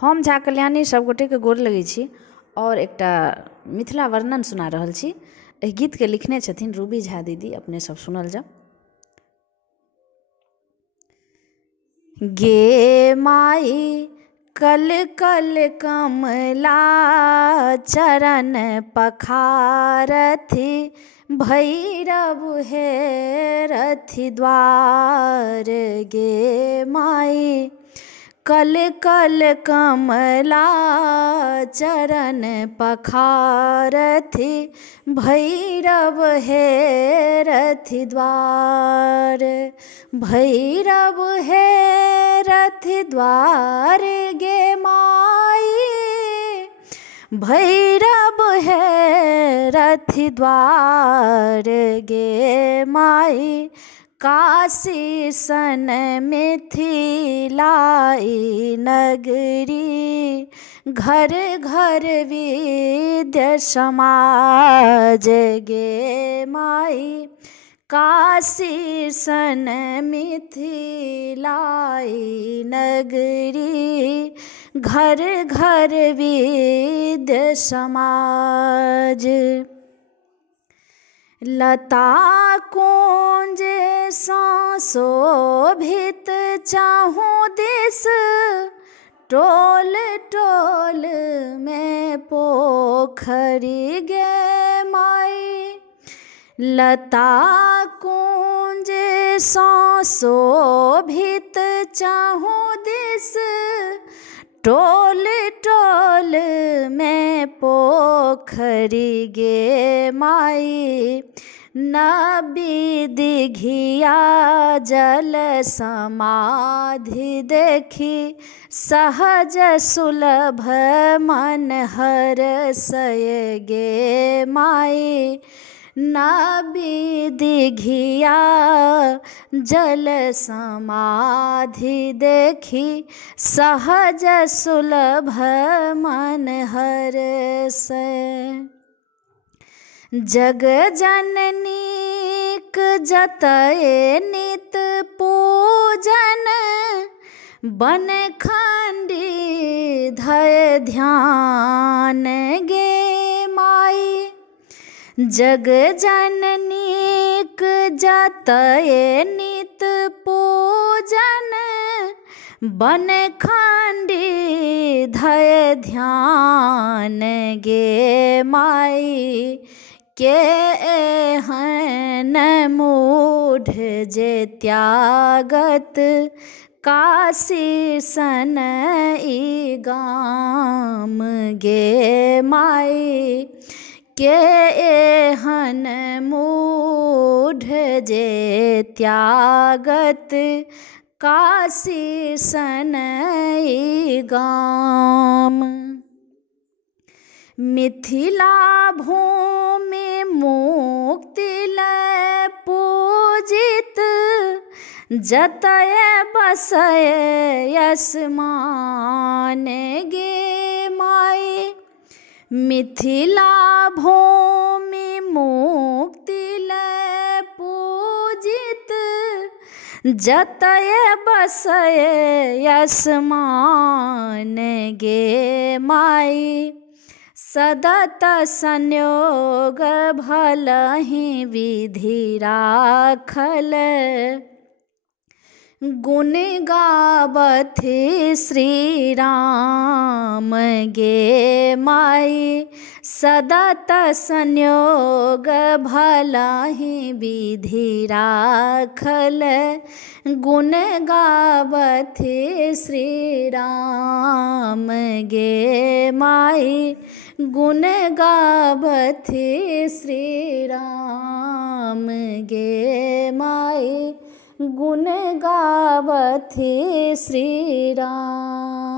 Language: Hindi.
हम झा कल्याणी सबगोटे के गोर लगै छी और एकटा मिथिला वर्णन सुना रहल छी। एहि गीत के लिखने छथिन रूबी झा दीदी, अपने सब सुनल जाओ। गे माई कल कल कमला चरण पखारथि, भैरव हेरथि द्वार। गे माई कल कल कमला चरण पखारथि, भैरव हेरथि द्वार। भैरव हेरथि द्वार गे माई, भैरव हेरथि द्वार गे माई। काशी सन मिथिलाई नगरी, घर घर विद्या समाज। गे माई काशी सन मिथिलाई नगरी, घर घर विद्या समाज। लता कुंज सँ शोभित चाहूँ दिस, टोल टोल में पोखरी गे माई। लता कुंज सँ शोभित चाहूँ दिस, टोल टोल में पोखरी गे माई। नबी दिघिया जल समाधि देखी, सहज सुलभ मन हरसय गे माई। नबी दिघिया जल समाधि देखी, सहज सुलभ मन हरसय। जग जननीक जतय नित पूजन, बन खंडी धय ध्यान गे माई। जग जननीक जतय नित पूजन, बन खंडी धय ध्यान गे माई। के एहन मूढ़ जे त्यागत, काशी सन ई गाम गे माई। के एहन मूढ़ जे त्यागत, काशी सन ई गाम। मिथिला भूमि मुक्ति लय पूजित, जतय बसय आसमान गे माई। मिथिला भूमि मुक्ति लय पूजित, जतय बसय आसमान गे माई। सदत संयोग भलहि विधि राखल, गुण गावथि श्री राम गे माई। सदत संयोग भलहि विधि राखल, गुण गावथि श्री राम गे माई। गुण गावथि श्री राम गे माई। गुण गावथि श्री राम।